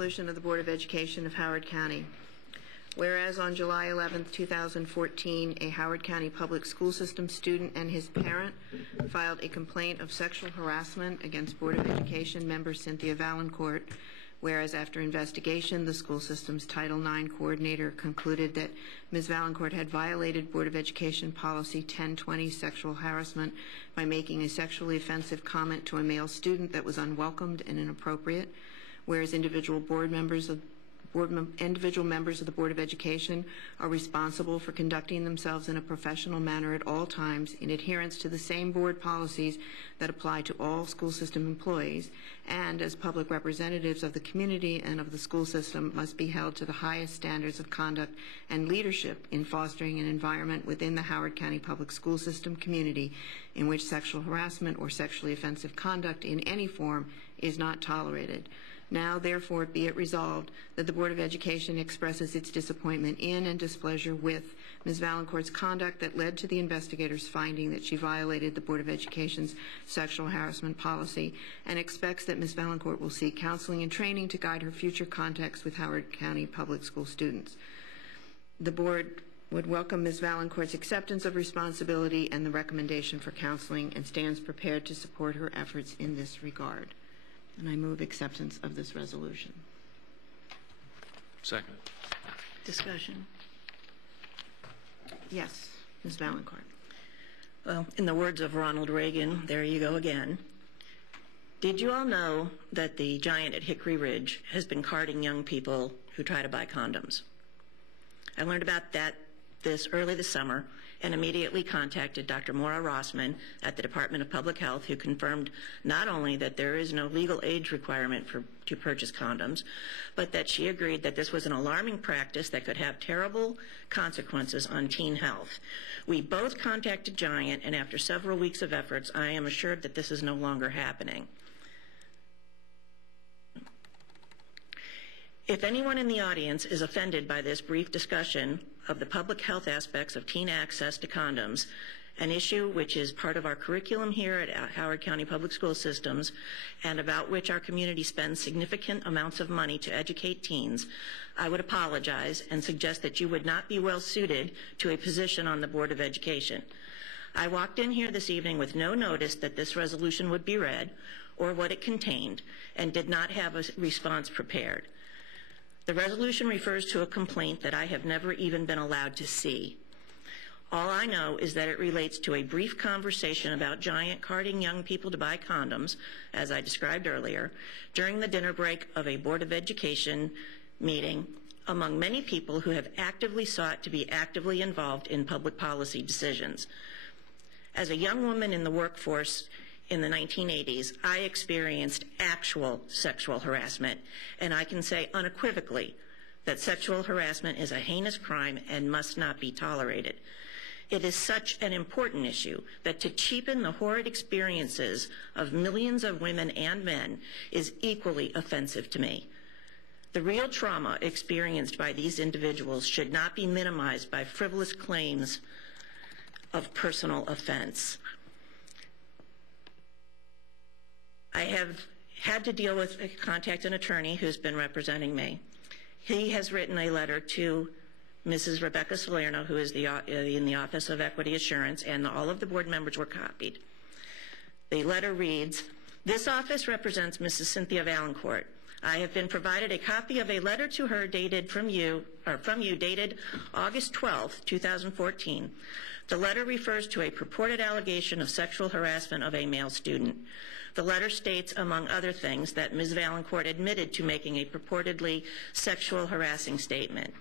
Resolution of the Board of Education of Howard County. Whereas on July 11, 2014, a Howard County Public School System student and his parent filed a complaint of sexual harassment against Board of Education member Cynthia Vaillancourt. Whereas after investigation, the school system's Title IX coordinator concluded that Ms. Vaillancourt had violated Board of Education Policy 1020, sexual harassment, by making a sexually offensive comment to a male student that was unwelcomed and inappropriate. Whereas individual members of the Board of Education are responsible for conducting themselves in a professional manner at all times in adherence to the same board policies that apply to all school system employees, and as public representatives of the community and of the school system must be held to the highest standards of conduct and leadership in fostering an environment within the Howard County Public School System community in which sexual harassment or sexually offensive conduct in any form is not tolerated. Now, therefore, be it resolved that the Board of Education expresses its disappointment in and displeasure with Ms. Vaillancourt's conduct that led to the investigators' finding that she violated the Board of Education's sexual harassment policy, and expects that Ms. Vaillancourt will seek counseling and training to guide her future contacts with Howard County Public School students. The Board would welcome Ms. Vaillancourt's acceptance of responsibility and the recommendation for counseling, and stands prepared to support her efforts in this regard. And I move acceptance of this resolution. Second. Discussion. Yes, Ms. Vaillancourt. Well, in the words of Ronald Reagan, there you go again. Did you all know that the giant at Hickory Ridge has been carding young people who try to buy condoms? I learned about this early this summer and immediately contacted Dr. Maura Rossman at the Department of Public Health, who confirmed not only that there is no legal age requirement to purchase condoms, but that she agreed that this was an alarming practice that could have terrible consequences on teen health. We both contacted Giant, and after several weeks of efforts, I am assured that this is no longer happening. If anyone in the audience is offended by this brief discussion of the public health aspects of teen access to condoms, an issue which is part of our curriculum here at Howard County Public School Systems and about which our community spends significant amounts of money to educate teens, I would apologize and suggest that you would not be well suited to a position on the Board of Education. I walked in here this evening with no notice that this resolution would be read or what it contained, and did not have a response prepared. The resolution refers to a complaint that I have never even been allowed to see. All I know is that it relates to a brief conversation about Giant carding young people to buy condoms, as I described earlier, during the dinner break of a Board of Education meeting among many people who have actively sought to be actively involved in public policy decisions. As a young woman in the workforce in the 1980s, I experienced actual sexual harassment, and I can say unequivocally that sexual harassment is a heinous crime and must not be tolerated. It is such an important issue that to cheapen the horrid experiences of millions of women and men is equally offensive to me. The real trauma experienced by these individuals should not be minimized by frivolous claims of personal offense. I have had to deal with contact an attorney who's been representing me. He has written a letter to Mrs. Rebecca Salerno, who is in the Office of Equity Assurance, and all of the board members were copied. The letter reads, "This office represents Mrs. Cynthia Vaillancourt. I have been provided a copy of a letter to her dated from you dated August 12, 2014. The letter refers to a purported allegation of sexual harassment of a male student. The letter states, among other things, that Ms. Vaillancourt admitted to making a purportedly sexual harassing statement.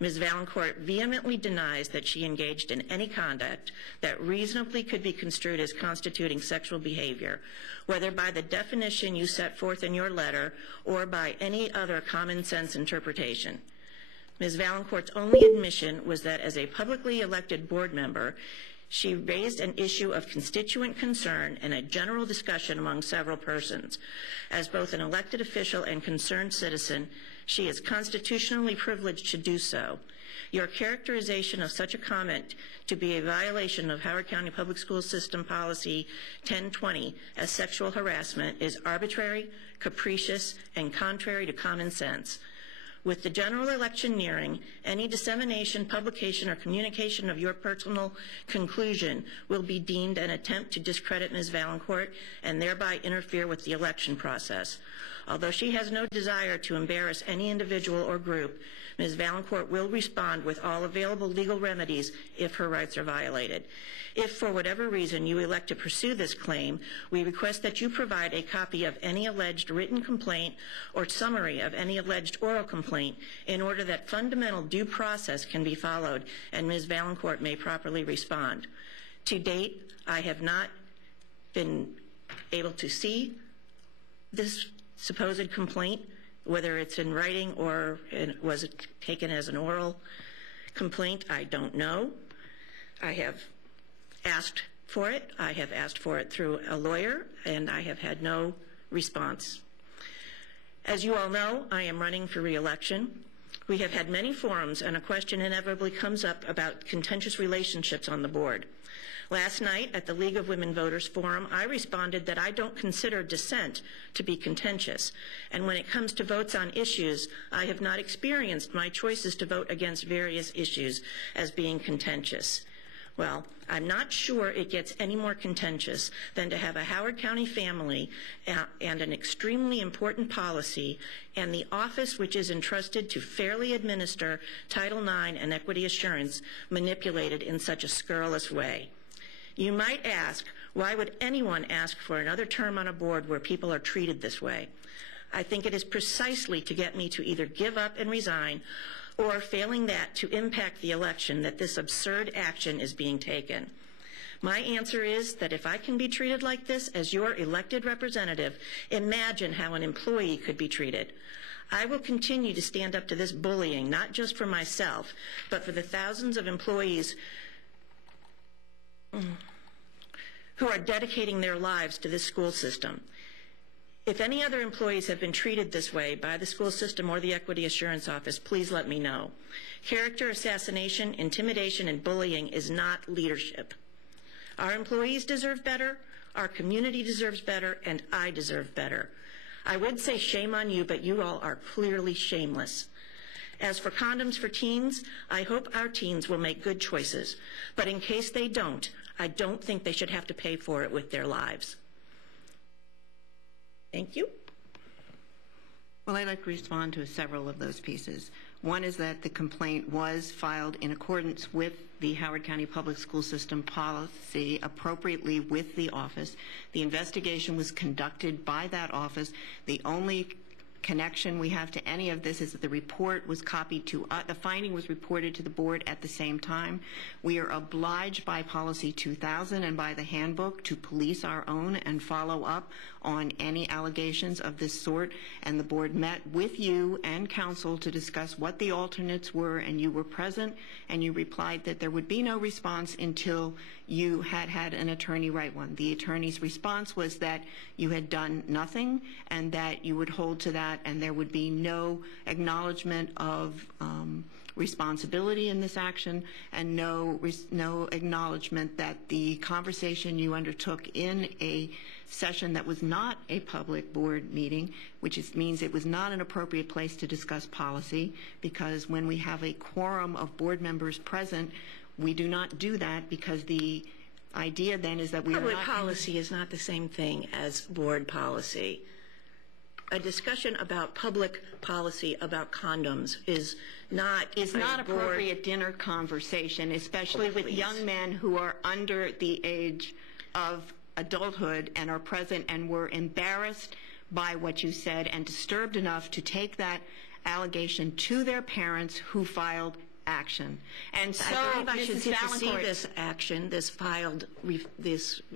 Ms. Vaillancourt vehemently denies that she engaged in any conduct that reasonably could be construed as constituting sexual behavior, whether by the definition you set forth in your letter or by any other common sense interpretation. Ms. Vaillancourt's only admission was that as a publicly elected board member, She raised an issue of constituent concern and a general discussion among several persons. As both an elected official and concerned citizen, she is constitutionally privileged to do so. Your characterization of such a comment to be a violation of Howard County Public School System Policy 1020 as sexual harassment is arbitrary, capricious, and contrary to common sense. With the general election nearing, any dissemination, publication, or communication of your personal conclusion will be deemed an attempt to discredit Ms. Vaillancourt and thereby interfere with the election process. Although she has no desire to embarrass any individual or group, Ms. Vaillancourt will respond with all available legal remedies if her rights are violated. If for whatever reason you elect to pursue this claim, we request that you provide a copy of any alleged written complaint or summary of any alleged oral complaint in order that fundamental due process can be followed and Ms. Vaillancourt may properly respond. To date, I have not been able to see this supposed complaint, whether it's in writing or was it taken as an oral complaint, I don't know. I have asked for it. I have asked for it through a lawyer, and I have had no response. As you all know, I am running for re-election. We have had many forums, and a question inevitably comes up about contentious relationships on the board. Last night at the League of Women Voters Forum, I responded that I don't consider dissent to be contentious. And when it comes to votes on issues, I have not experienced my choices to vote against various issues as being contentious. Well, I'm not sure it gets any more contentious than to have a Howard County family and an extremely important policy and the office which is entrusted to fairly administer Title IX and equity assurance manipulated in such a scurrilous way. You might ask, why would anyone ask for another term on a board where people are treated this way? I think it is precisely to get me to either give up and resign or, failing that, to impact the election that this absurd action is being taken. My answer is that if I can be treated like this as your elected representative, imagine how an employee could be treated. I will continue to stand up to this bullying, not just for myself, but for the thousands of employees who are dedicating their lives to this school system. If any other employees have been treated this way by the school system or the Equity Assurance Office, please let me know. Character assassination, intimidation, and bullying is not leadership. Our employees deserve better, our community deserves better, and I deserve better. I would say shame on you, but you all are clearly shameless. As for condoms for teens, I hope our teens will make good choices. But in case they don't, I don't think they should have to pay for it with their lives. Thank you. Well, I'd like to respond to several of those pieces. One is that the complaint was filed in accordance with the Howard County Public School System policy, appropriately with the office. The investigation was conducted by that office. The only connection we have to any of this is that the report was copied to the finding was reported to the board at the same time. We are obliged by Policy 2000 and by the handbook to police our own and follow up on any allegations of this sort, and the board met with you and council to discuss what the alternates were, and you were present, and you replied that there would be no response until you had an attorney write one. The attorney's response was that you had done nothing and that you would hold to that, and there would be no acknowledgement of responsibility in this action, and no acknowledgement that the conversation you undertook in a session that was not a public board meeting, which means it was not an appropriate place to discuss policy, because when we have a quorum of board members present, we do not do that, because the idea then is that we are not... Public policy is not the same thing as board policy. A discussion about public policy about condoms is not appropriate dinner conversation, especially with young men who are under the age of adulthood and are present and were embarrassed by what you said and disturbed enough to take that allegation to their parents, who filed action. And so, I believe I should Mrs. get to see Vaillancourt, this action, this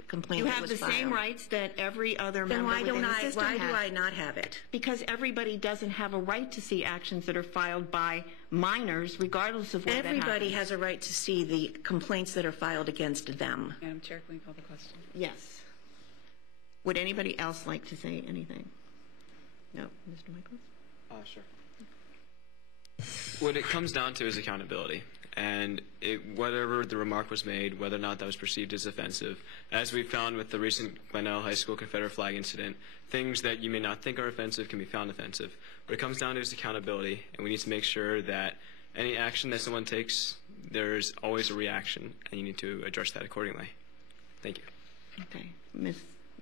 complaint you that have was the filed. same rights that every other Then member why within the system has. do I not have it? Because everybody doesn't have a right to see actions that are filed by minors, regardless of where that happens. Everybody has a right to see the complaints that are filed against them. Madam Chair, can we call the question? Yes. Would anybody else like to say anything? No, Mr. Michaels? Sure. What it comes down to is accountability. And whatever the remark was made, whether or not that was perceived as offensive, as we found with the recent Glenelg High School Confederate flag incident, things that you may not think are offensive can be found offensive. What it comes down to is accountability, and we need to make sure that any action that someone takes, there's always a reaction, and you need to address that accordingly. Thank you. Okay.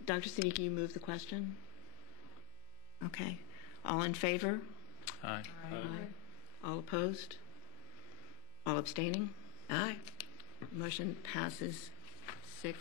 Dr. Siddiqui, you move the question? Okay. All in favor? Aye. All opposed? All abstaining? Aye. Motion passes 6-0-1.